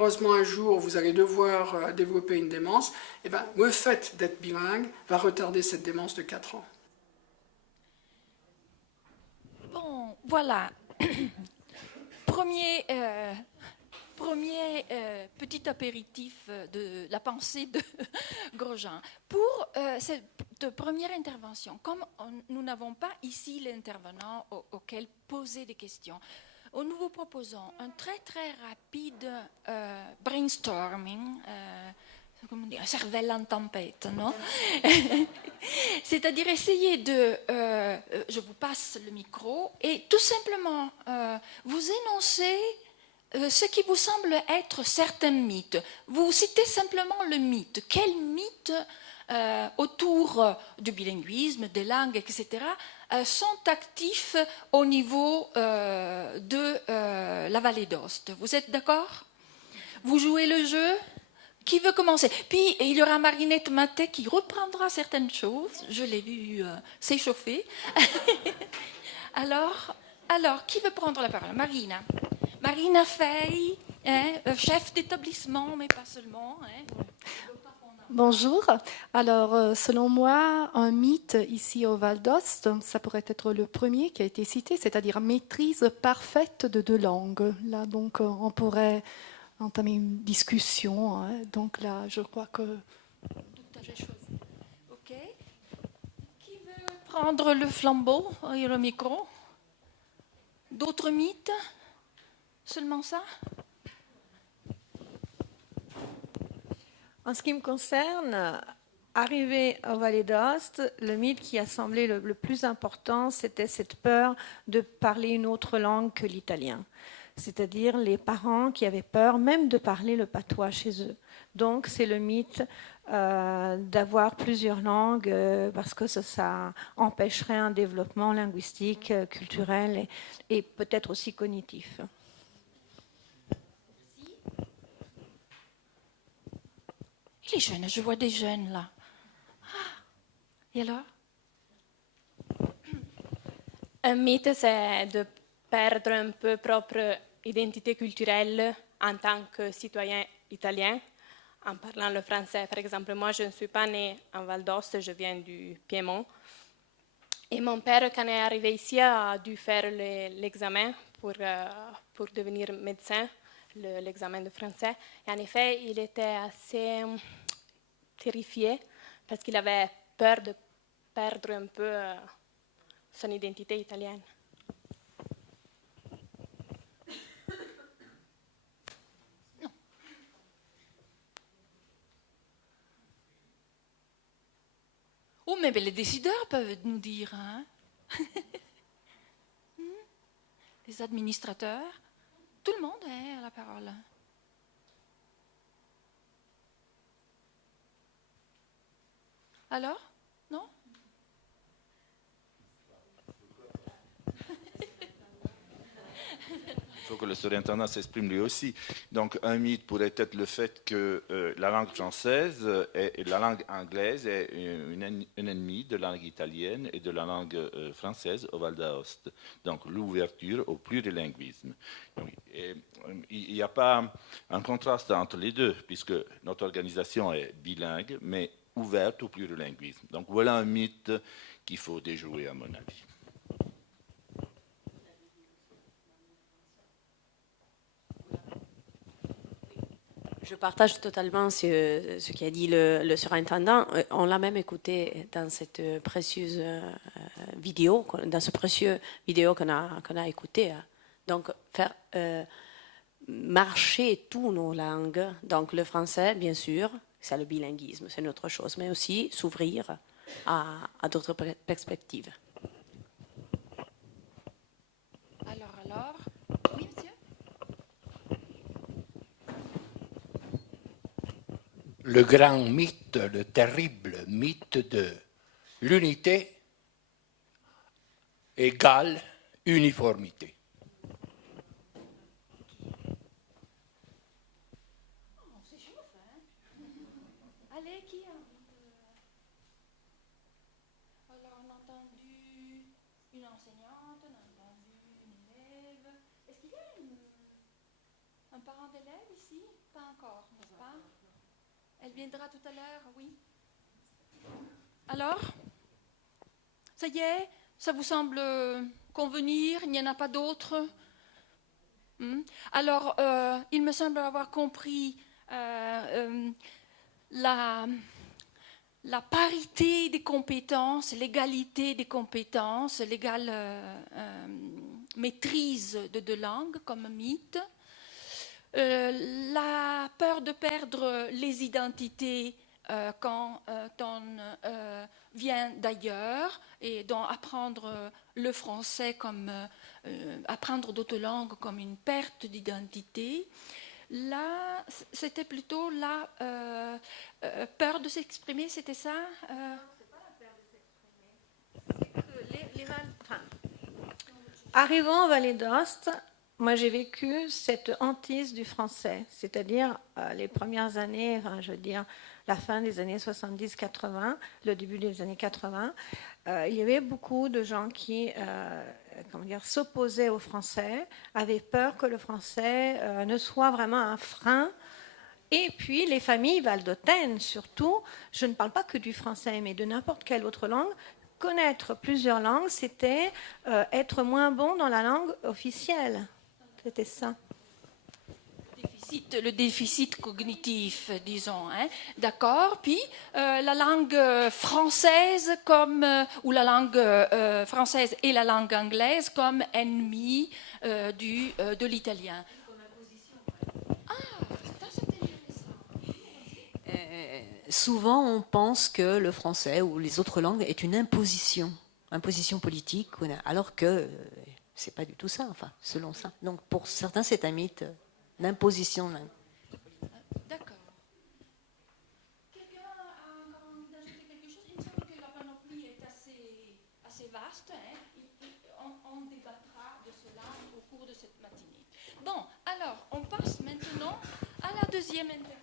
Heureusement, un jour, vous allez devoir développer une démence, eh ben, le fait d'être bilingue va retarder cette démence de 4 ans. Bon, voilà. Premier petit apéritif de la pensée de Grosjean. Pour cette première intervention, comme nous n'avons pas ici l'intervenant auquel poser des questions, nous vous proposons un très très rapide brainstorming, comment dire, cervelle en tempête, non? C'est-à-dire essayer de, je vous passe le micro, et tout simplement vous énoncez ce qui vous semble être certains mythes. Vous citez simplement le mythe. Quel mythe autour du bilinguisme, des langues, etc., sont actifs au niveau de la vallée d'Aoste? Vous êtes d'accord? Vous jouez le jeu? Qui veut commencer? Puis il y aura Marinette Matet qui reprendra certaines choses. Je l'ai vu s'échauffer. alors, qui veut prendre la parole? Marina. Marina Fey, chef d'établissement, mais pas seulement. Bonjour. Alors, selon moi, un mythe ici au Val d'Ost, ça pourrait être le premier qui a été cité, c'est-à-dire maîtrise parfaite de 2 langues. Là, donc, on pourrait entamer une discussion. Hein. Donc là, je crois que... J'ai choisi. OK. Qui veut prendre le flambeau et le micro? D'autres mythes? Seulement ça? En ce qui me concerne, arrivé au Vallée d'Aoste, le mythe qui a semblé le plus important, c'était cette peur de parler une autre langue que l'italien. C'est-à-dire les parents qui avaient peur même de parler le patois chez eux. Donc c'est le mythe d'avoir plusieurs langues parce que ça empêcherait un développement linguistique, culturel et peut-être aussi cognitif. Les jeunes, je vois des jeunes là. Ah, et alors? Un mythe, c'est de perdre un peu propre identité culturelle en tant que citoyen italien, en parlant le français. Par exemple, moi, je ne suis pas née en Val d'Oste, je viens du Piémont. Et mon père, quand il est arrivé ici, a dû faire l'examen pour devenir médecin, l'examen de français. Et en effet, il était assez terrifié parce qu'il avait peur de perdre un peu son identité italienne. Non. Oh, mais les décideurs peuvent nous dire, hein? Les administrateurs, tout le monde a la parole. Alors? Non? Il faut que le surintendant s'exprime lui aussi. Donc un mythe pourrait être le fait que la langue française et la langue anglaise est une ennemie de la langue italienne et de la langue française au Val d'Aoste. Donc l'ouverture au plurilinguisme. Donc, il n'y a pas un contraste entre les deux, puisque notre organisation est bilingue, mais ouverte au plurilinguisme. Donc voilà un mythe qu'il faut déjouer, à mon avis. Je partage totalement ce qu'a dit le surintendant. On l'a même écouté dans cette précieuse vidéo, dans ce précieux vidéo qu'on a écouté. Donc, faire marcher toutes nos langues, donc le français, bien sûr, c'est le bilinguisme, c'est une autre chose, mais aussi s'ouvrir à d'autres perspectives. Alors, oui, monsieur? Le grand mythe, le terrible mythe de l'unité égale uniformité. Oh, c'est chaud, hein? Allez, qui a... Alors, on a entendu une enseignante, on a entendu une élève. Est-ce qu'il y a un parent d'élève ici? Elle viendra tout à l'heure, oui. Alors, ça y est, ça vous semble convenir? Il n'y en a pas d'autres? Alors, il me semble avoir compris la parité des compétences, l'égalité des compétences, l'égale maîtrise de deux langues comme mythe, la peur de perdre les identités quand on vient d'ailleurs et donc apprendre le français comme apprendre d'autres langues comme une perte d'identité. Là, c'était plutôt la peur de s'exprimer, c'était ça C'est pas la peur de s'exprimer. Arrivant en Vallée d'Aoste, moi j'ai vécu cette hantise du français, c'est-à-dire les premières années, enfin, je veux dire la fin des années 70-80, le début des années 80, il y avait beaucoup de gens qui s'opposaient au français, avaient peur que le français ne soit vraiment un frein. Et puis les familles valdotaines surtout, je ne parle pas que du français, mais de n'importe quelle autre langue, connaître plusieurs langues, c'était être moins bon dans la langue officielle. C'était ça. Le déficit cognitif, disons, hein. D'accord. Puis la langue française ou la langue française et la langue anglaise comme ennemis de l'italien. Souvent, on pense que le français ou les autres langues est une imposition politique, alors que c'est pas du tout ça, enfin, selon ça. Donc, pour certains, c'est un mythe d'imposition. D'accord. Quelqu'un a encore envie d'ajouter quelque chose? Il me semble que la panoplie est assez vaste. Hein. On débattra de cela au cours de cette matinée. Bon, alors, on passe maintenant à la deuxième intervention.